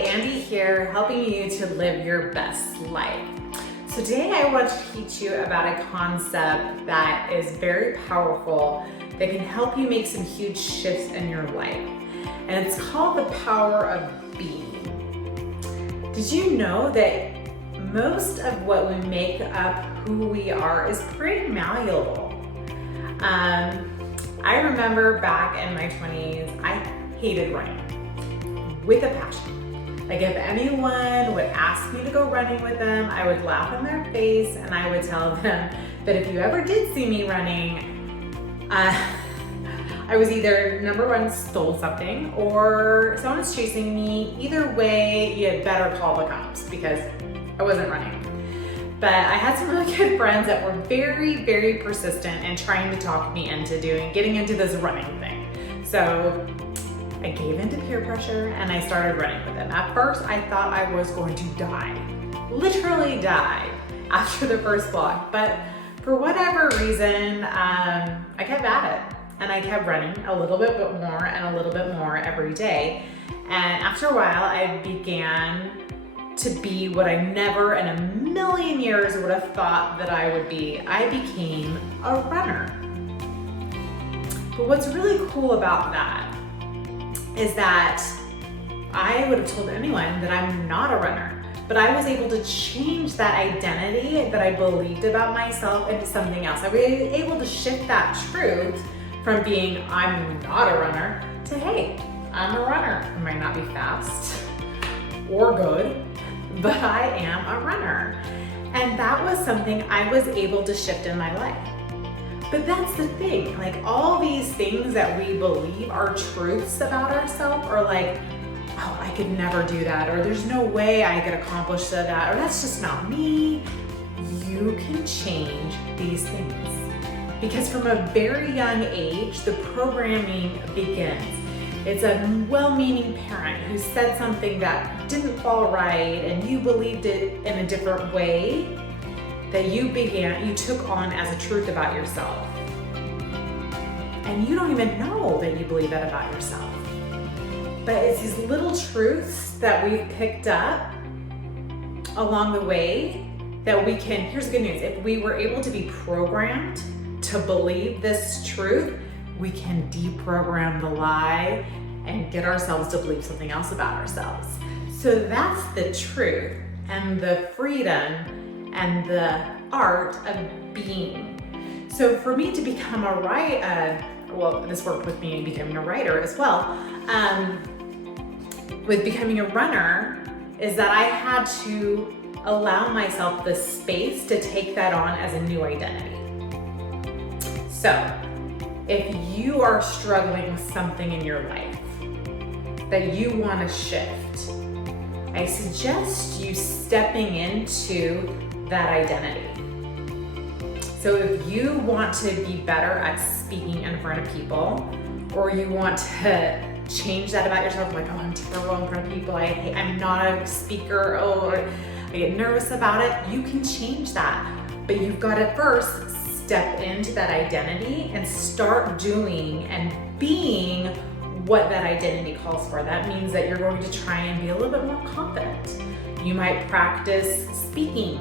Andy here, helping you to live your best life. So today I want to teach you about a concept that is very powerful that can help you make some huge shifts in your life. And it's called the power of being. Did you know that most of what we make up who we are is pretty malleable? I remember back in my 20s, I hated running with a passion. Like if anyone would ask me to go running with them, I would laugh in their face and I would tell them that if you ever did see me running, I was either number one, stole something, or someone was chasing me. Either way, you had better call the cops because I wasn't running. But I had some really good friends that were very, very persistent in trying to talk me into getting into this running thing. So I gave into peer pressure and I started running with them. At first, I thought I was going to die, literally die after the first block. But for whatever reason, I kept at it and I kept running a little bit more and a little bit more every day. And after a while, I began to be what I never in a million years would have thought that I would be. I became a runner. But what's really cool about that is that I would have told anyone that I'm not a runner, but I was able to change that identity that I believed about myself into something else. I was able to shift that truth from being I'm not a runner to hey, I'm a runner. I might not be fast or good, but I am a runner. And that was something I was able to shift in my life. But that's the thing, like all these things that we believe are truths about ourselves are like, oh, I could never do that, or there's no way I could accomplish that, or that's just not me. You can change these things. Because from a very young age, the programming begins. It's a well-meaning parent who said something that didn't fall right and you believed it in a different way that you took on as a truth about yourself. And you don't even know that you believe that about yourself. But it's these little truths that we've picked up along the way that we can, here's the good news, if we were able to be programmed to believe this truth, we can deprogram the lie and get ourselves to believe something else about ourselves. So that's the truth and the freedom and the art of being. So for me to become a writer, well, this worked with me becoming a writer as well, with becoming a runner, is that I had to allow myself the space to take that on as a new identity. So if you are struggling with something in your life that you want to shift, I suggest you stepping into that identity. So if you want to be better at speaking in front of people, or you want to change that about yourself, like, oh, I'm terrible in front of people, I'm not a speaker, or I get nervous about it, you can change that. But you've got to first step into that identity and start doing and being what that identity calls for. That means that you're going to try and be a little bit more confident. You might practice speaking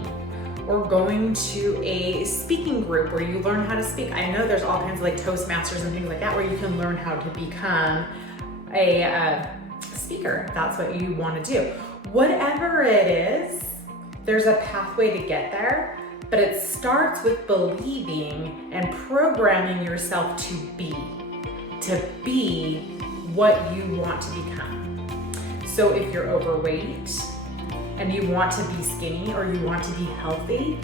or going to a speaking group where you learn how to speak. I know there's all kinds of like Toastmasters and things like that where you can learn how to become a speaker. That's what you want to do. Whatever it is, there's a pathway to get there. But it starts with believing and programming yourself to be what you want to become. So if you're overweight and you want to be skinny or you want to be healthy,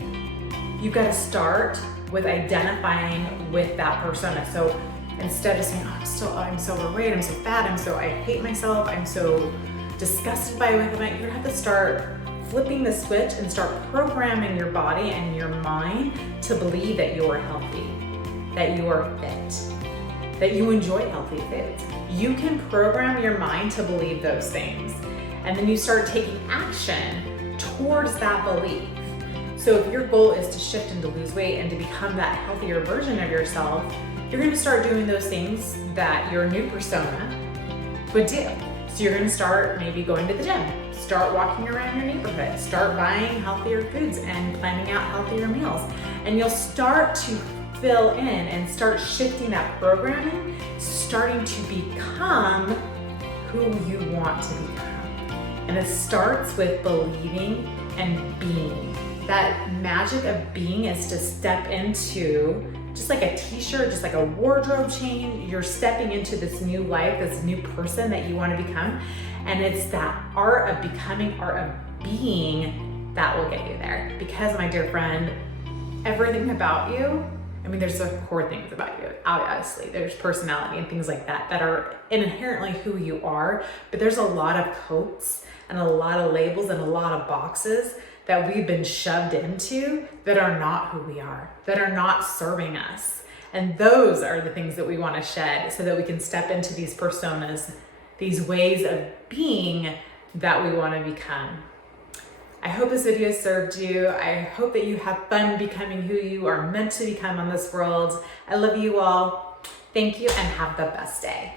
you've got to start with identifying with that persona. So instead of saying, oh, I'm so overweight, I'm so fat, I hate myself, I'm so disgusted by what I'm at, you're gonna have to start flipping the switch and start programming your body and your mind to believe that you are healthy, that you are fit, that you enjoy healthy foods. You can program your mind to believe those things. And then you start taking action towards that belief. So if your goal is to shift and to lose weight and to become that healthier version of yourself, you're gonna start doing those things that your new persona would do. So you're gonna start maybe going to the gym, start walking around your neighborhood, start buying healthier foods and planning out healthier meals. And you'll start to fill in and start shifting that programming, starting to become who you want to become. And it starts with believing and being. That magic of being is to step into, just like a t-shirt, just like a wardrobe change, you're stepping into this new life, this new person that you want to become. And it's that art of becoming, art of being that will get you there. Because, my dear friend, everything about you, I mean, there's the core things about you, obviously. There's personality and things like that are inherently who you are, but there's a lot of coats and a lot of labels and a lot of boxes that we've been shoved into that are not who we are, that are not serving us. And those are the things that we want to shed so that we can step into these personas, these ways of being that we want to become. I hope this video served you. I hope that you have fun becoming who you are meant to become on this world. I love you all. Thank you and have the best day.